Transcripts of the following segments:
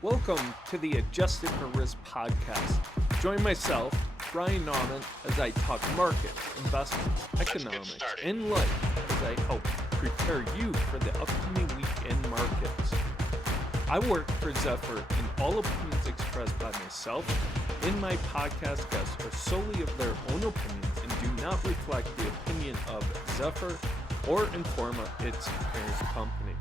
Welcome to the Adjusted for Risk podcast. Join myself, Ryan Nauman, as I talk markets, investments, economics, and life as I help prepare you for the upcoming week in markets. I work for Zephyr, and all opinions expressed by myself and my podcast guests are solely of their own opinions and do not reflect the opinion of Zephyr or Informa, its parent company.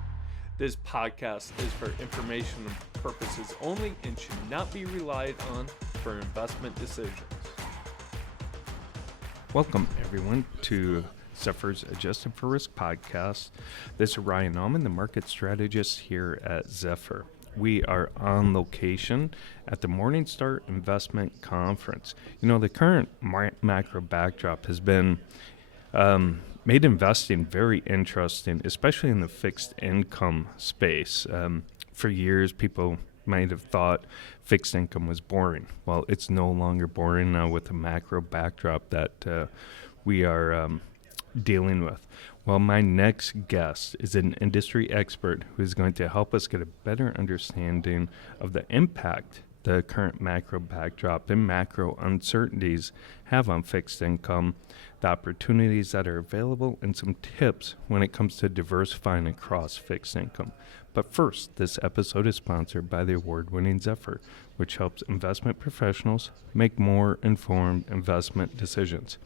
This podcast is for informational purposes only and should not be relied on for investment decisions. Welcome, everyone, to Zephyr's Adjusted for Risk podcast. This is Ryan Nauman, the market strategist here at Zephyr. We are on location at the Morningstar Investment Conference. You know, the current macro backdrop has been made investing very interesting, especially in the fixed income space. For years, people might have thought fixed income was boring. Well, it's no longer boring now with the macro backdrop that we are dealing with. Well, my next guest is an industry expert who is going to help us get a better understanding of the impact the current macro backdrop and macro uncertainties have on fixed income, the opportunities that are available, and some tips when it comes to diversifying across fixed income. But first, this episode is sponsored by the award-winning Zephyr, which helps investment professionals make more informed investment decisions.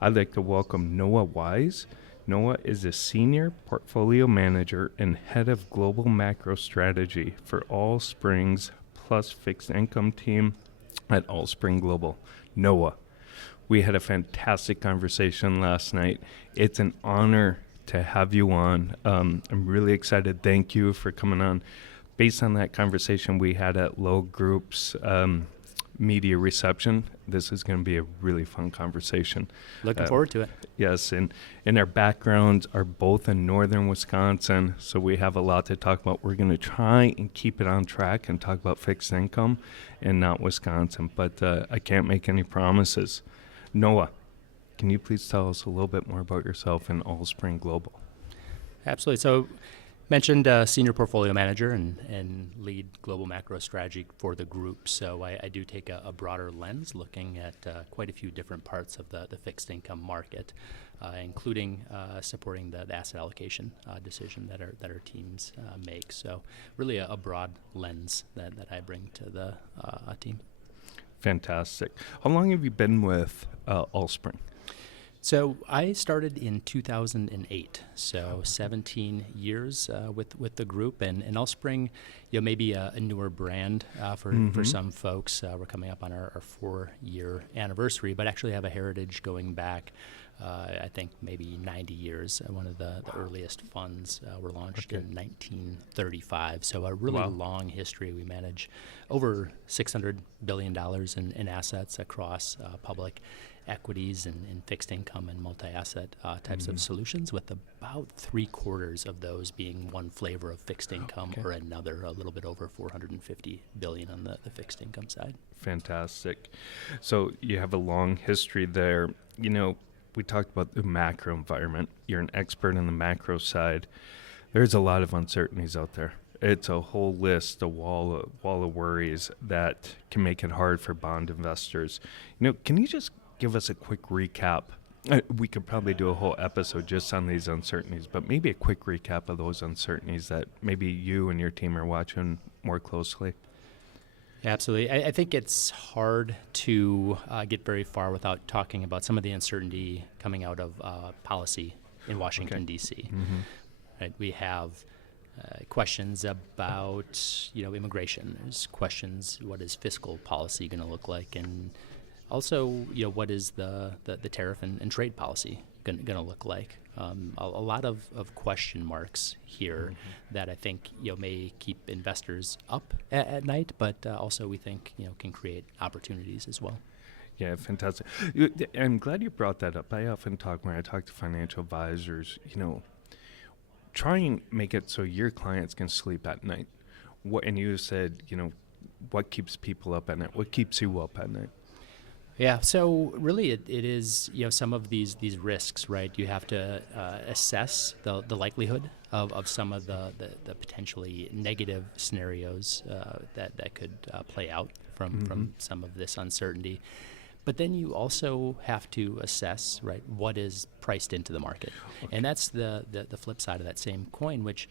I'd like to welcome Noah Wise. Noah is a senior portfolio manager and head of global macro strategy for Allspring's plus fixed income team at Allspring Global. Noah, we had a fantastic conversation last night. It's an honor to have you on. I'm really excited. Thank you for coming on. Based on that conversation we had at Low Group's media reception, this is going to be a really fun conversation. Looking forward to it. Yes, and our backgrounds are both in northern Wisconsin, so we have a lot to talk about. We're going to try and keep it on track and talk about fixed income and not Wisconsin, but I can't make any promises. Noah, can you please tell us a little bit more about yourself and Allspring Global? Absolutely. So, mentioned senior portfolio manager and lead global macro strategy for the group. So I do take a broader lens looking at quite a few different parts of the fixed income market, including supporting the asset allocation decision that our teams make. So really a broad lens that I bring to the team. Fantastic. How long have you been with Allspring? So I started in 2008, so 17 years with the group, and Allspring, maybe a newer brand for some folks. We're coming up on our 4-year anniversary, but actually have a heritage going back, I think maybe 90 years. One of the earliest funds were launched in 1935, so a really long history. We manage over $600 billion in assets across public equities and fixed income and multi-asset types of solutions, with about 3/4 of those being one flavor of fixed income or another, a little bit over $450 billion on the fixed income side. Fantastic. So you have a long history there. You know, we talked about the macro environment. You're an expert in the macro side. There's a lot of uncertainties out there. It's a whole list, a wall of worries that can make it hard for bond investors. You know, can you just give us a quick recap? We could probably do a whole episode just on these uncertainties, but maybe a quick recap of those uncertainties that maybe you and your team are watching more closely. Absolutely. I think it's hard to get very far without talking about some of the uncertainty coming out of policy in Washington, D.C. Right? We have questions about immigration. There's questions, what is fiscal policy going to look like, and also, what is the tariff and trade policy going to look like? A lot of question marks here that I think may keep investors up at night, but also we think can create opportunities as well. Yeah, fantastic. I'm glad you brought that up. I often talk when I talk to financial advisors, try and make it so your clients can sleep at night. And you said, what keeps people up at night? What keeps you up at night? Yeah, so really it is, some of these risks, right? You have to assess the likelihood of some of the potentially negative scenarios that could play out from some of this uncertainty. But then you also have to assess, right, what is priced into the market. And that's the flip side of that same coin, which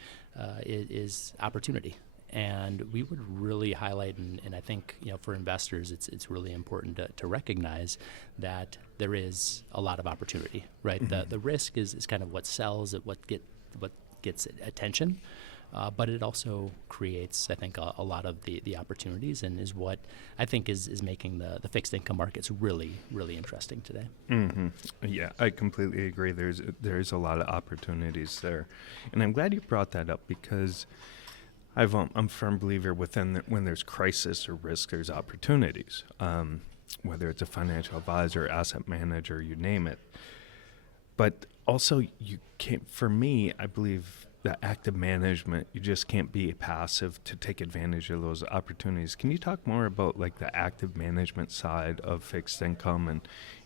is opportunity. And we would really highlight, and I think for investors, it's really important to recognize that there is a lot of opportunity, right? The risk is kind of what sells, what gets attention, but it also creates, I think, a lot of the opportunities, and is what I think is making the fixed income markets really, really interesting today. Yeah, I completely agree. There's a lot of opportunities there, and I'm glad you brought that up because I'm a firm believer when there's crisis or risk, there's opportunities, whether it's a financial advisor, asset manager, you name it. But also, you can't. For me, I believe that active management, you just can't be passive to take advantage of those opportunities. Can you talk more about like the active management side of fixed income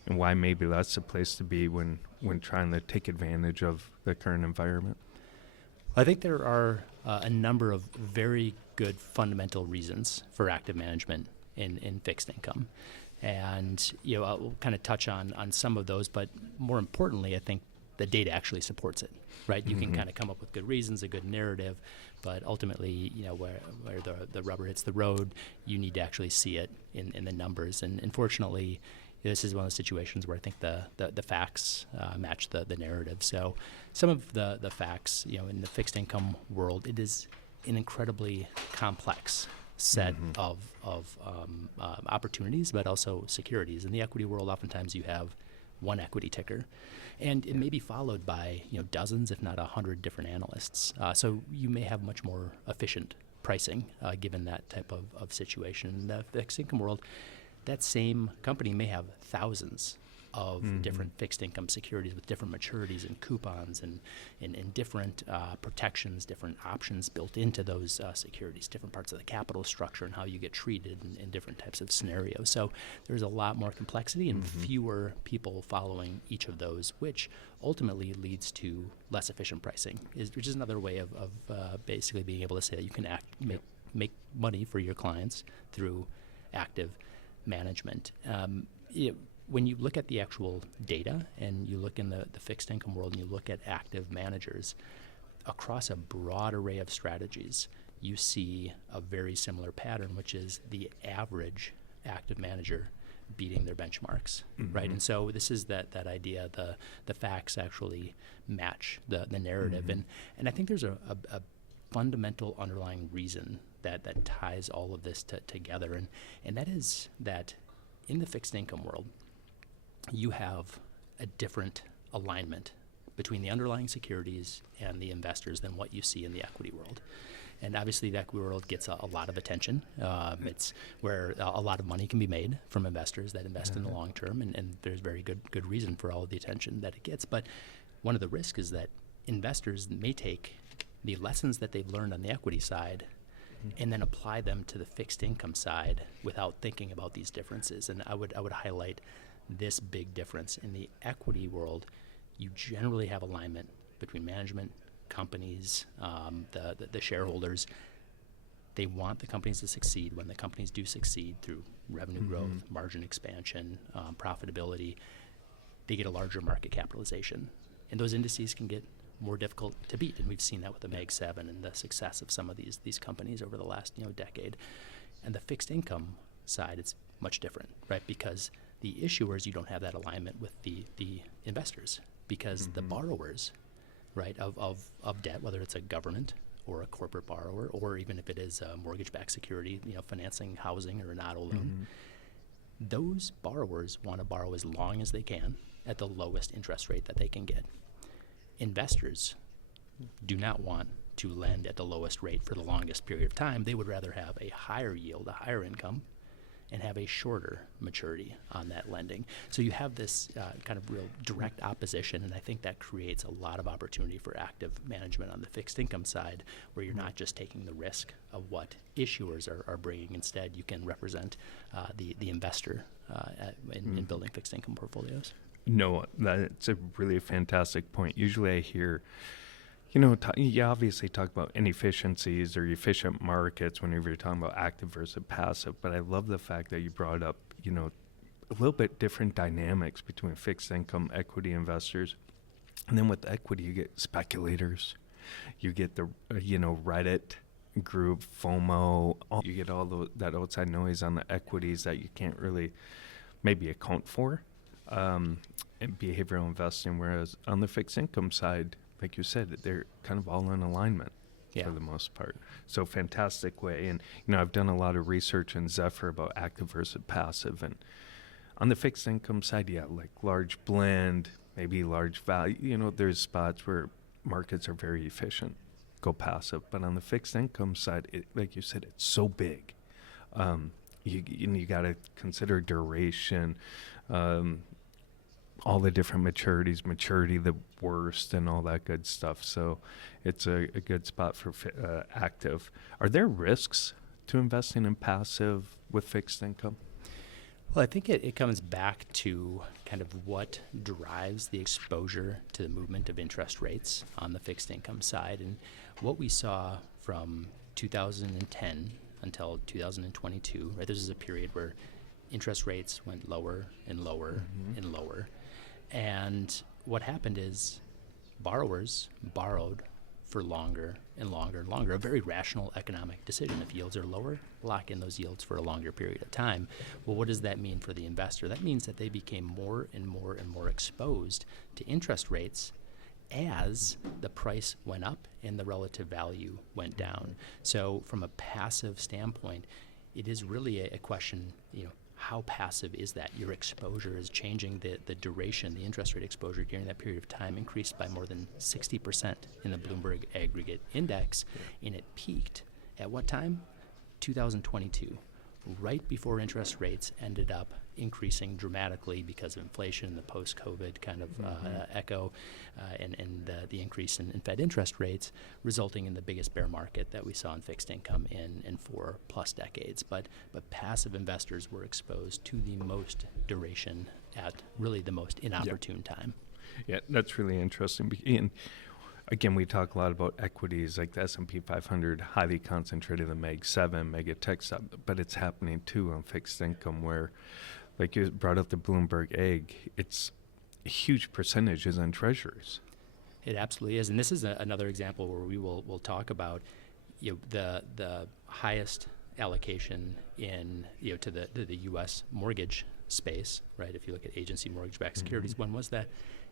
and why maybe that's the place to be when trying to take advantage of the current environment? I think there are a number of very good fundamental reasons for active management in fixed income. And I'll kind of touch on some of those, but more importantly, I think the data actually supports it, right? You can kind of come up with good reasons, a good narrative, but ultimately, where the rubber hits the road, you need to actually see it in the numbers. And unfortunately, this is one of the situations where I think the facts match the narrative. So some of the facts, in the fixed income world, it is an incredibly complex set of opportunities, but also securities. In the equity world, oftentimes you have one equity ticker, and it may be followed by dozens, if not 100 different analysts. So you may have much more efficient pricing given that type of situation. In the fixed income world, that same company may have thousands of different fixed income securities with different maturities and coupons and different protections, different options built into those securities, different parts of the capital structure and how you get treated in different types of scenarios. So there's a lot more complexity and fewer people following each of those, which ultimately leads to less efficient pricing, which is another way of basically being able to say that you can make money for your clients through active management. When you look at the actual data and you look in the fixed income world and you look at active managers across a broad array of strategies, you see a very similar pattern, which is the average active manager beating their benchmarks, right? And so this is that idea, the facts actually match the narrative. And I think there's a fundamental underlying reason that ties all of this together, and that is that in the fixed income world, you have a different alignment between the underlying securities and the investors than what you see in the equity world. And obviously the equity world gets a lot of attention. It's where a lot of money can be made from investors that invest in the long term, and there's very good reason for all of the attention that it gets. But one of the risks is that investors may take the lessons that they've learned on the equity side and then apply them to the fixed income side without thinking about these differences. And I would highlight this big difference. In the equity world, you generally have alignment between management, companies, the shareholders. They want the companies to succeed. When the companies do succeed through revenue growth, margin expansion, profitability, they get a larger market capitalization. And those indices can get more difficult to beat, and we've seen that with the Mag 7 and the success of some of these companies over the last decade. And the fixed income side, it's much different, right? Because the issuers, you don't have that alignment with the investors, because the borrowers, right, of debt, whether it's a government or a corporate borrower, or even if it is a mortgage-backed security, financing housing or an auto loan, those borrowers want to borrow as long as they can at the lowest interest rate that they can get. Investors do not want to lend at the lowest rate for the longest period of time. They would rather have a higher yield, a higher income, and have a shorter maturity on that lending. So you have this kind of real direct opposition, and I think that creates a lot of opportunity for active management on the fixed income side, where you're not just taking the risk of what issuers are bringing. Instead, you can represent the investor in building fixed income portfolios. No, that's a really fantastic point. Usually I hear, you obviously talk about inefficiencies or efficient markets whenever you're talking about active versus passive, but I love the fact that you brought up, a little bit different dynamics between fixed income equity investors. And then with equity, you get speculators, you get the, Reddit group, FOMO, you get all that outside noise on the equities that you can't really maybe account for. And behavioral investing, whereas on the fixed income side, like you said, they're kind of all in alignment for the most part. So fantastic way. And, I've done a lot of research in Zephyr about active versus passive. And on the fixed income side, like large blend, maybe large value, there's spots where markets are very efficient, go passive. But on the fixed income side, like you said, it's so big. You got to consider duration, all the different maturities, maturity the worst, and all that good stuff. So it's a good spot for active. Are there risks to investing in passive with fixed income? Well, I think it comes back to kind of what drives the exposure to the movement of interest rates on the fixed income side. And what we saw from 2010 until 2022, right? This is a period where interest rates went lower and lower and lower. And what happened is borrowers borrowed for longer and longer and longer, a very rational economic decision. If yields are lower, lock in those yields for a longer period of time. Well, what does that mean for the investor? That means that they became more and more and more exposed to interest rates as the price went up and the relative value went down. So from a passive standpoint, it is really a question, how passive is that? Your exposure is changing. The duration, the interest rate exposure during that period of time increased by more than 60% in the Bloomberg Aggregate Index, and it peaked at what time? 2022, right before interest rates ended up increasing dramatically because of inflation and the post-COVID kind of echo and the increase in Fed interest rates, resulting in the biggest bear market that we saw in fixed income in 4+ decades. But passive investors were exposed to the most duration at really the most inopportune time. Yeah, that's really interesting. And again, we talk a lot about equities like the S&P 500, highly concentrated in the Meg 7, mega tech stuff, but it's happening too on fixed income where, like you brought up the Bloomberg Egg, it's a huge percentage is on treasuries. It absolutely is. And this is another example where we'll talk about the highest allocation in to the U.S. mortgage space, right? If you look at agency mortgage-backed securities, when was that?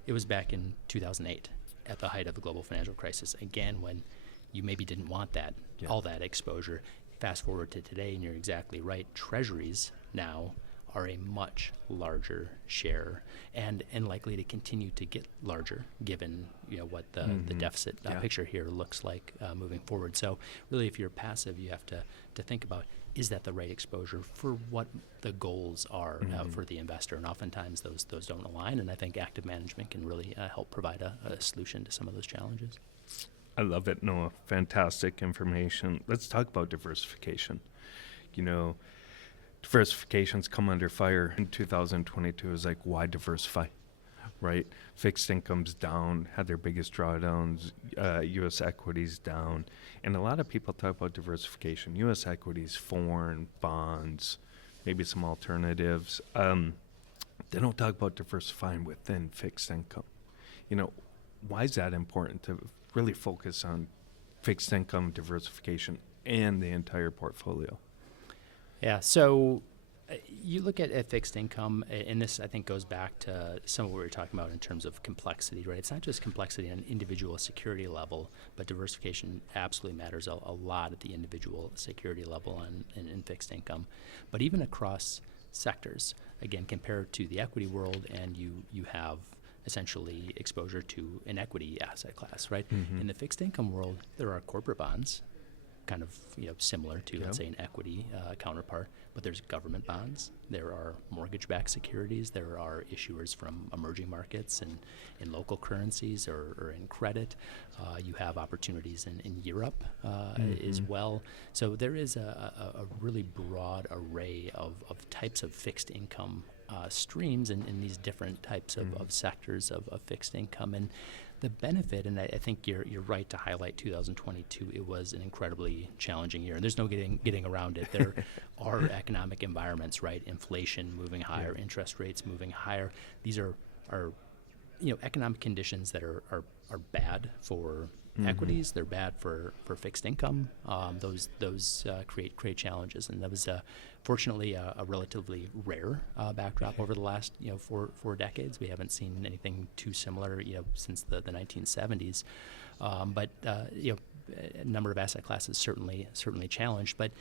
It was back in 2008 at the height of the global financial crisis. Again, when you maybe didn't want that, all that exposure. Fast forward to today, and you're exactly right. Treasuries now are a much larger share and likely to continue to get larger given what the deficit picture here looks like moving forward. So really, if you're passive, you have to think about, is that the right exposure for what the goals are for the investor? And oftentimes those don't align, and I think active management can really help provide a solution to some of those challenges. I love it, Noah. Fantastic information. Let's talk about diversification. Diversification's come under fire in 2022. It was like, why diversify, right? Fixed income's down, had their biggest drawdowns, U.S. equities down. And a lot of people talk about diversification, U.S. equities, foreign, bonds, maybe some alternatives. They don't talk about diversifying within fixed income. Why is that important to really focus on fixed income diversification and the entire portfolio? Yeah, so you look at fixed income, and this I think goes back to some of what we were talking about in terms of complexity, right? It's not just complexity on an individual security level, but diversification absolutely matters a lot at the individual security level in fixed income. But even across sectors, again, compared to the equity world, and you have essentially exposure to an equity asset class, right? In the fixed income world, there are corporate bonds, kind of similar to, let's say, an equity counterpart. But there's government bonds, there are mortgage-backed securities, there are issuers from emerging markets and in local currencies or in credit. You have opportunities in Europe as well. So there is a really broad array of types of fixed income streams in these different types of sectors of fixed income. And the benefit, and I think you're right to highlight 2022, it was an incredibly challenging year. And there's no getting around it. There are economic environments, right? Inflation moving higher, interest rates moving higher. These are economic conditions that are bad for equities. They're bad for fixed income. Those create challenges, and that was fortunately a relatively rare backdrop over the last four decades. We haven't seen anything too similar since the 1970s. But a number of asset classes certainly challenged. But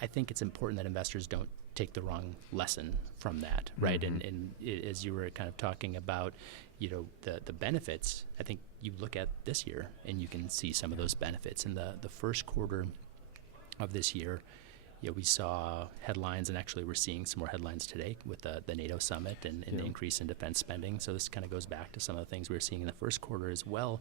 I think it's important that investors don't take the wrong lesson from that, right? And as you were kind of talking about, the benefits, I think you look at this year and you can see some of those benefits. In the first quarter of this year, we saw headlines, and actually we're seeing some more headlines today with the NATO summit and the increase in defense spending. So this kind of goes back to some of the things we were seeing in the first quarter as well,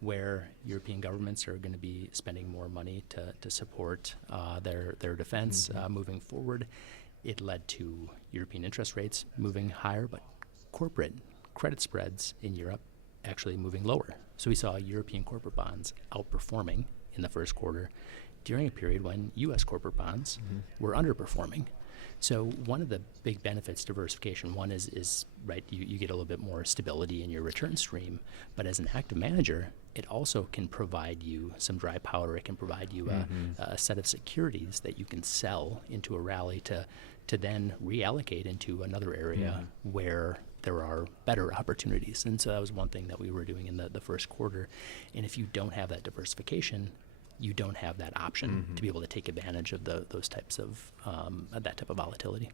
where European governments are going to be spending more money to support their defense moving forward. It led to European interest rates moving higher, but corporate credit spreads in Europe actually moving lower. So we saw European corporate bonds outperforming in the first quarter during a period when U.S. corporate bonds were underperforming. So one of the big benefits diversification, one is right, you get a little bit more stability in your return stream, but as an active manager, it also can provide you some dry powder. It can provide you a set of securities that you can sell into a rally to then reallocate into another area where there are better opportunities. And so that was one thing that we were doing in the first quarter. And if you don't have that diversification, you don't have that option to be able to take advantage of those types of that type of volatility.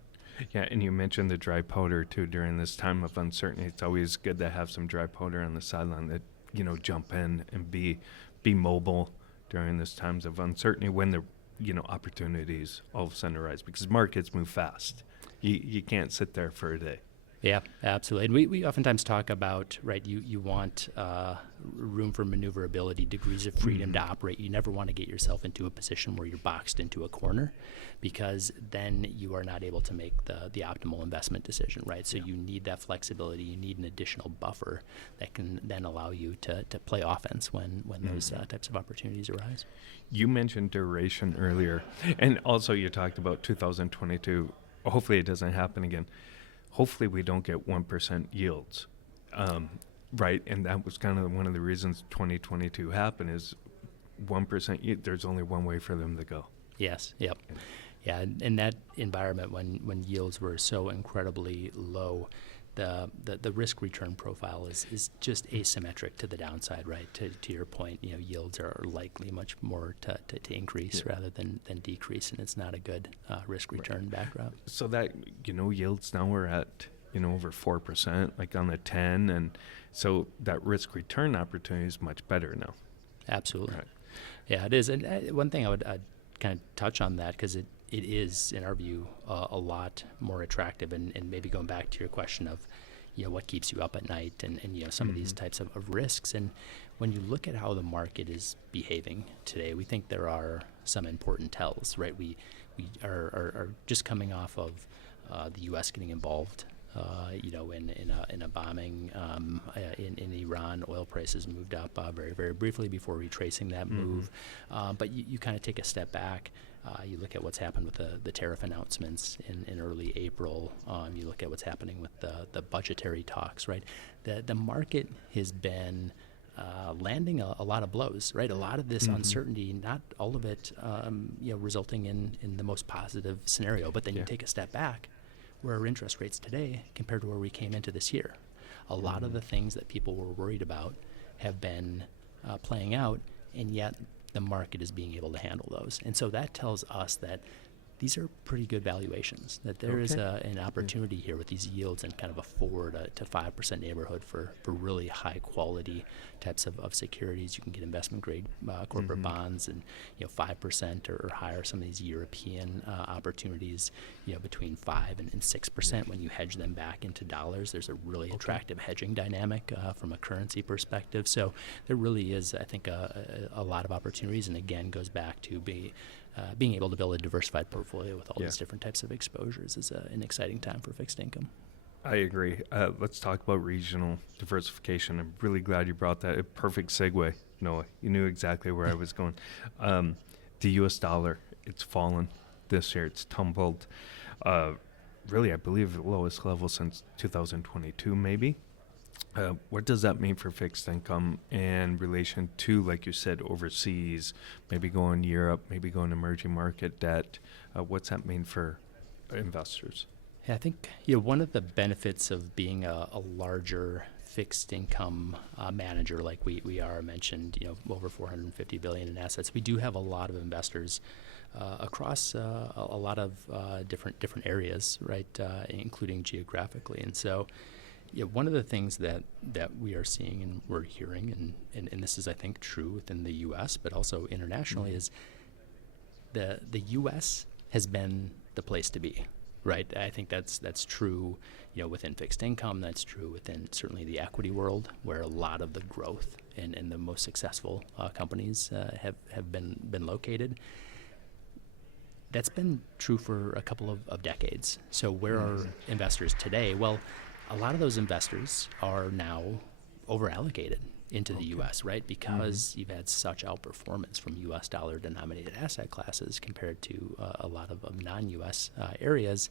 Yeah, and you mentioned the dry powder too during this time of uncertainty. It's always good to have some dry powder on the sideline that jump in and be mobile during this times of uncertainty when the opportunities all of a sudden arise, because markets move fast. You can't sit there for a day. Yeah, absolutely. And we oftentimes talk about, right, you want room for maneuverability, degrees of freedom to operate. You never want to get yourself into a position where you're boxed into a corner, because then you are not able to make the optimal investment decision, right? So you need that flexibility. You need an additional buffer that can then allow you to play offense when those types of opportunities arise. You mentioned duration earlier, and also you talked about 2022. Hopefully it doesn't happen again. Hopefully we don't get 1% yields, right? And that was kind of one of the reasons 2022 happened is 1%, there's only one way for them to go. Yes, yep. Yeah, in that environment when yields were so incredibly low, the risk return profile is just asymmetric to the downside, right? To your point, yields are likely much more to increase rather than decrease, and it's not a good risk return backdrop. So that yields now are at over 4%, like on the 10, and so that risk return opportunity is much better now. Absolutely, right. Yeah, it is. And one thing I'd kind of touch on that, because it is, in our view, a lot more attractive, and maybe going back to your question of, what keeps you up at night and some of these types of risks. And when you look at how the market is behaving today, we think there are some important tells, right? We are just coming off of the U.S. getting involved, in a bombing in Iran. Oil prices moved up very, very briefly before retracing that move. But you kind of take a step back. You look at what's happened with the tariff announcements in early April. You look at what's happening with the budgetary talks, right? The market has been landing a lot of blows, right? A lot of this uncertainty, not all of it resulting in the most positive scenario. But then you take a step back, where are interest rates today compared to where we came into this year? A lot of the things that people were worried about have been playing out, and yet the market is being able to handle those. And so that tells us that these are pretty good valuations, that there is an opportunity here with these yields in kind of a 4 to 5% neighborhood for really high quality types of securities. You can get investment grade corporate bonds and 5% or higher. Some of these European opportunities, between 5 and 6% when you hedge them back into dollars. There's a really attractive hedging dynamic from a currency perspective. So there really is, I think, a lot of opportunities, and again goes back to being able to build a diversified portfolio with all these different types of exposures is an exciting time for fixed income. I agree. Let's talk about regional diversification. I'm really glad you brought that. A perfect segue, Noah. You knew exactly where I was going. The U.S. dollar, it's fallen this year. It's tumbled. Really, I believe the lowest level since 2022, maybe. What does that mean for fixed income in relation to, like you said, overseas, maybe going Europe, maybe going emerging market debt? What's that mean for investors? Yeah, I think one of the benefits of being a larger fixed income manager like we are, mentioned, over $450 billion in assets. We do have a lot of investors across a lot of different areas, right, including geographically. And so one of the things that we are seeing and we're hearing, and this is, I think, true within the U.S., but also internationally, is the U.S. has been the place to be. Right, I think that's true, within fixed income. That's true within certainly the equity world, where a lot of the growth and the most successful companies have been located. That's been true for a couple of decades. So where are investors today? Well, a lot of those investors are now over-allocated into the U.S., right? Because you've had such outperformance from U.S. dollar-denominated asset classes compared to a lot of non-U.S. Areas.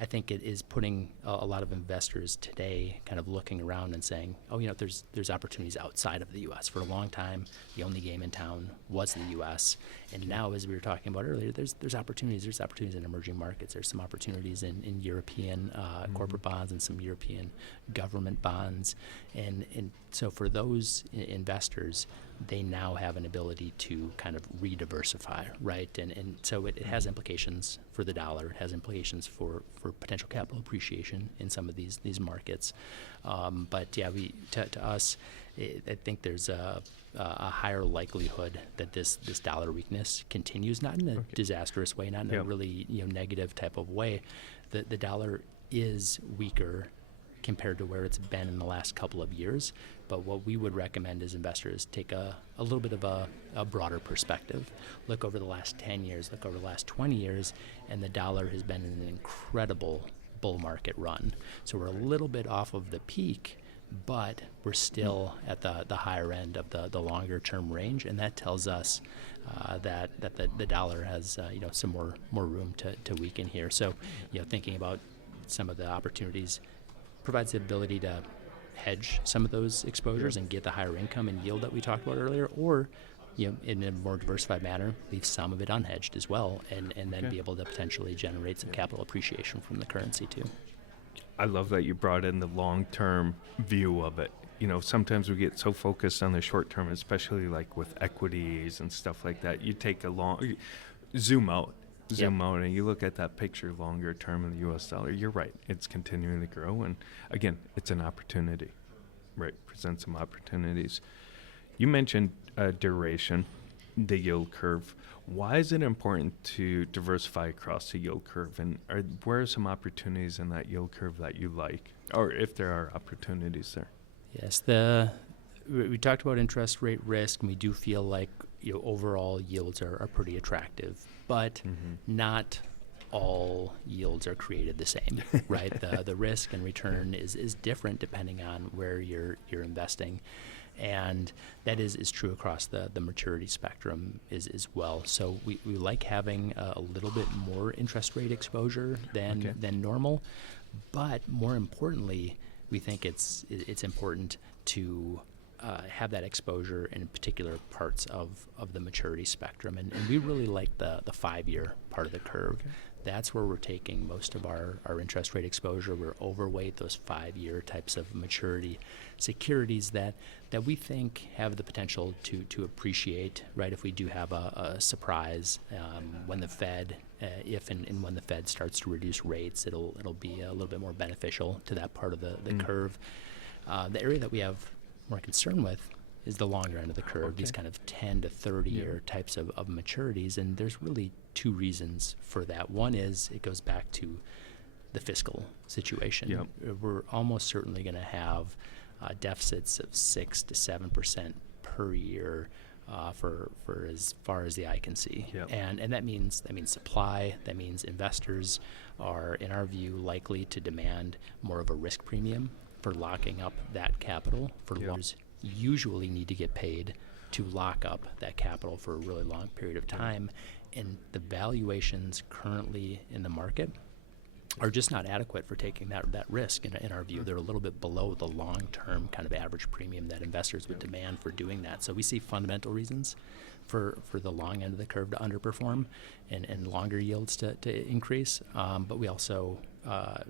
I think it is putting a lot of investors today kind of looking around and saying, there's opportunities outside of the U.S. For a long time, the only game in town was the U.S. And now, as we were talking about earlier, there's opportunities. There's opportunities in emerging markets. There's some opportunities in European corporate bonds and some European government bonds. And so for those investors, they now have an ability to kind of re-diversify, right? And so it has implications for the dollar. It has implications for potential capital appreciation in some of these markets. But yeah, to us, I think there's a higher likelihood that this dollar weakness continues, not in a disastrous way, not in a really negative type of way. The dollar is weaker compared to where it's been in the last couple of years. But what we would recommend is investors take a little bit of a broader perspective. Look over the last 10 years, look over the last 20 years, and the dollar has been in an incredible bull market run. So we're a little bit off of the peak, but we're still at the higher end of the longer term range, and that tells us that the dollar has some more room to weaken here. So thinking about some of the opportunities provides the ability to hedge some of those exposures and get the higher income and yield that we talked about earlier, or in a more diversified manner, leave some of it unhedged as well, and then be able to potentially generate some capital appreciation from the currency too. I love that you brought in the long-term view of it. Sometimes we get so focused on the short term, especially like with equities and stuff like that. You take zoom out, and you look at that picture longer term in the U.S. dollar. You're right. It's continuing to grow. And again, it's an opportunity, right? Presents some opportunities. You mentioned duration, the yield curve. Why is it important to diversify across the yield curve? And where are some opportunities in that yield curve that you like, or if there are opportunities there? Yes, we talked about interest rate risk, and we do feel like overall yields are pretty attractive, but not all yields are created the same, right? The risk and return is different depending on where you're investing, and that is true across the maturity spectrum as well. So we like having a little bit more interest rate exposure than normal, but more importantly, we think it's important to have that exposure in particular parts of the maturity spectrum. And we really like the 5-year part of the curve. Okay. That's where we're taking most of our interest rate exposure. We're overweight those 5-year types of maturity securities that we think have the potential to appreciate, right, if we do have a surprise when the Fed, if and when the Fed starts to reduce rates, it'll be a little bit more beneficial to that part of the curve. The area that we have more concern with is the longer end of the curve, these kind of 10 to 30 year types of maturities, and there's really 2 reasons for that. One is it goes back to the fiscal situation. We're almost certainly going to have deficits of 6 to 7% per year for as far as the eye can see. And that means supply, that means investors are, in our view, likely to demand more of a risk premium for locking up that capital. For loans usually need to get paid to lock up that capital for a really long period of time, and the valuations currently in the market are just not adequate for taking that risk. In our view, they're a little bit below the long-term kind of average premium that investors would demand for doing that. So we see fundamental reasons for the long end of the curve to underperform and longer yields to increase, but we also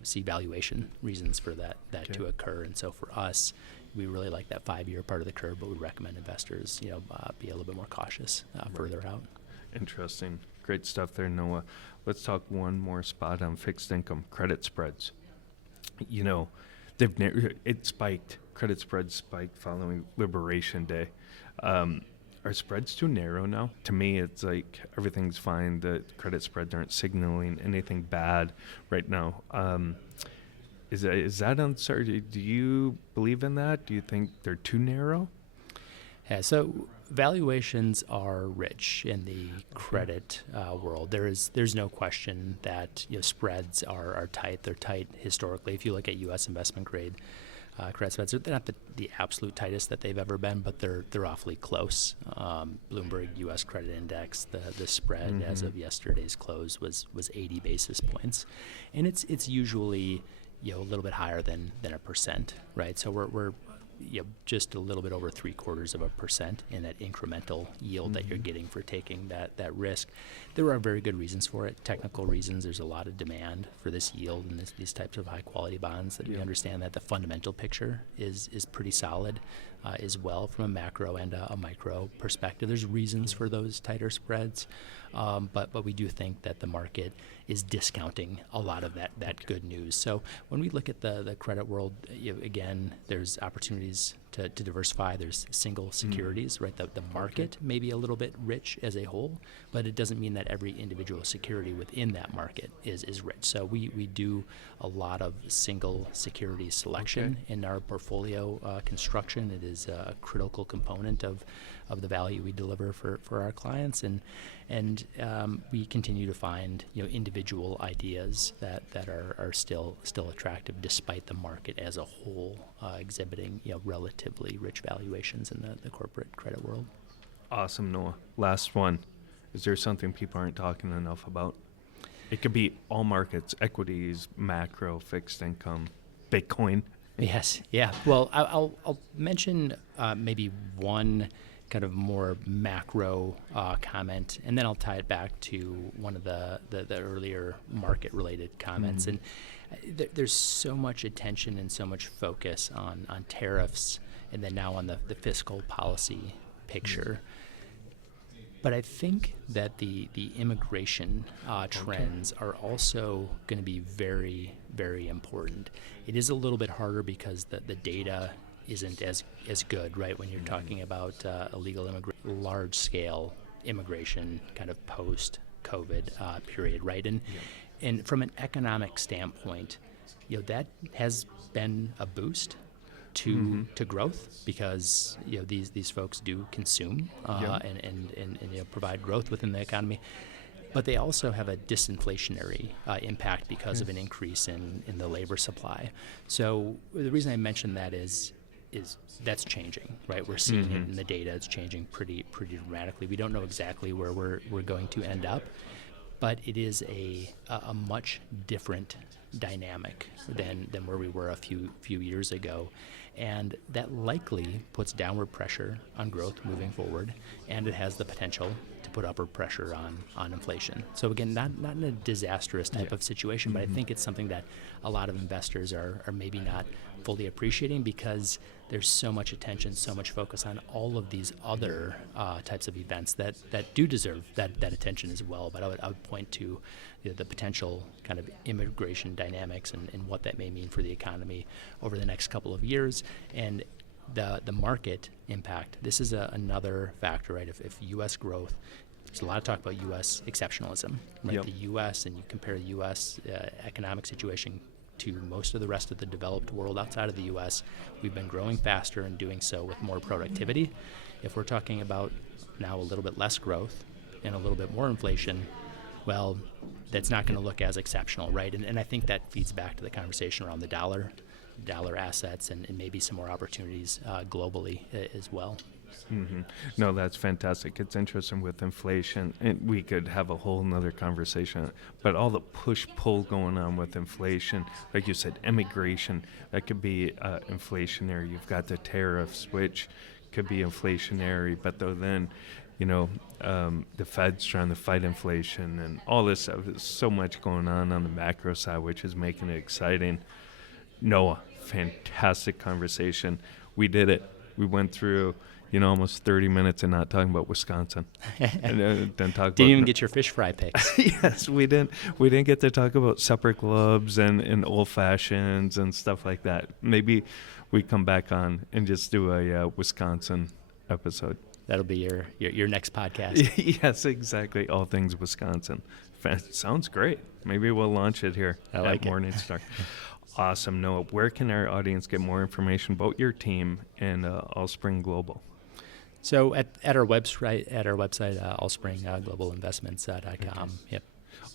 see valuation reasons for that to occur. And so for us, we really like that 5-year part of the curve, but we recommend investors be a little bit more cautious further out. Interesting. Great stuff there, Noah. Let's talk one more spot on fixed income, credit spreads. It spiked. Credit spreads spiked following Liberation Day. Are spreads too narrow now? To me, it's like everything's fine. The credit spreads aren't signaling anything bad right now. Is that uncertain? Do you believe in that? Do you think they're too narrow? Yeah, so valuations are rich in the credit world. There's no question that spreads are tight. They're tight historically. If you look at U.S. investment grade credit spreads, they're not the absolute tightest that they've ever been, but they're awfully close. Bloomberg U.S. Credit Index, the spread as of yesterday's close was 80 basis points, and it's usually a little bit higher than 1%, right? So we're just a little bit over 0.75% in that incremental yield that you're getting for taking that risk. There are very good reasons for it, technical reasons. There's a lot of demand for this yield and these types of high quality bonds that we understand that the fundamental picture is pretty solid as well from a macro and a micro perspective. There's reasons for those tighter spreads, but we do think that the market is discounting a lot of that good news. So when we look at the credit world, again, there's opportunities to diversify. There's single securities, right? The market may be a little bit rich as a whole, but it doesn't mean that every individual security within that market is rich. So we do a lot of single security selection in our portfolio construction. It is a critical component of the value we deliver for our clients, and we continue to find individual ideas that are still attractive despite the market as a whole exhibiting relatively rich valuations in the corporate credit world. Awesome, Noah. Last one. Is there something people aren't talking enough about? It could be all markets, equities, macro, fixed income, Bitcoin. Yes, yeah. Well, I'll mention maybe one kind of more macro comment, and then I'll tie it back to one of the earlier market-related comments. And there's so much attention and so much focus on tariffs, and then now on the fiscal policy picture. But I think that the immigration trends are also going to be very, very important. It is a little bit harder because the data isn't as good, right, when you're talking about illegal large-scale immigration kind of post-COVID period, right? And from an economic standpoint, that has been a boost to growth because these folks do consume and provide growth within the economy, but they also have a disinflationary impact because of an increase in the labor supply. So the reason I mention that is that's changing, right? We're seeing it in the data. It's changing pretty dramatically. We don't know exactly where we're going to end up, but it is a much different dynamic than where we were a few years ago. And that likely puts downward pressure on growth moving forward, and it has the potential to put upward pressure on inflation. So again, not in a disastrous type of situation, but I think it's something that a lot of investors are maybe not fully appreciating, because there's so much attention, so much focus on all of these other types of events that do deserve that attention as well. But I would point to the potential kind of immigration dynamics and what that may mean for the economy over the next couple of years, and the market impact. This is another factor, right? If U.S. growth, there's a lot of talk about U.S. exceptionalism, right? Yep. The U.S., and you compare the U.S. Economic situation to most of the rest of the developed world outside of the U.S., we've been growing faster and doing so with more productivity. If we're talking about now a little bit less growth and a little bit more inflation, well, that's not going to look as exceptional, right? And I think that feeds back to the conversation around the dollar assets, and maybe some more opportunities globally as well. Mm-hmm. No, that's fantastic. It's interesting with inflation, and we could have a whole nother conversation, but all the push-pull going on with inflation, like you said, immigration, that could be inflationary. You've got the tariffs, which could be inflationary, but then, the Fed's trying to fight inflation and all this stuff. There's so much going on the macro side, which is making it exciting. Noah, fantastic conversation. We did it. We went through almost 30 minutes and not talking about Wisconsin. And then Didn't even get your fish fry picks. Yes, we didn't get to talk about supper clubs and old fashions and stuff like that. Maybe we come back on and just do a Wisconsin episode. That'll be your next podcast. Yes, exactly. All things Wisconsin. Sounds great. Maybe we'll launch it here at Morningstar. Awesome, Noah. Where can our audience get more information about your team and Allspring Global? So at our website, allspringglobalinvestments.com. Yep.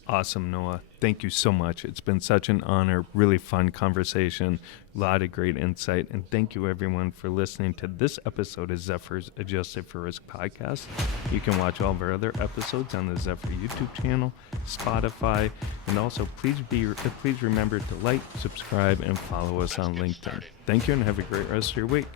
Awesome, Noah. Thank you so much. It's been such an honor, really fun conversation, a lot of great insight, and thank you everyone for listening to this episode of Zephyr's Adjusted for Risk podcast. You can watch all of our other episodes on the Zephyr YouTube channel, Spotify, and also please remember to like, subscribe, and follow us on LinkedIn. Thank you and have a great rest of your week.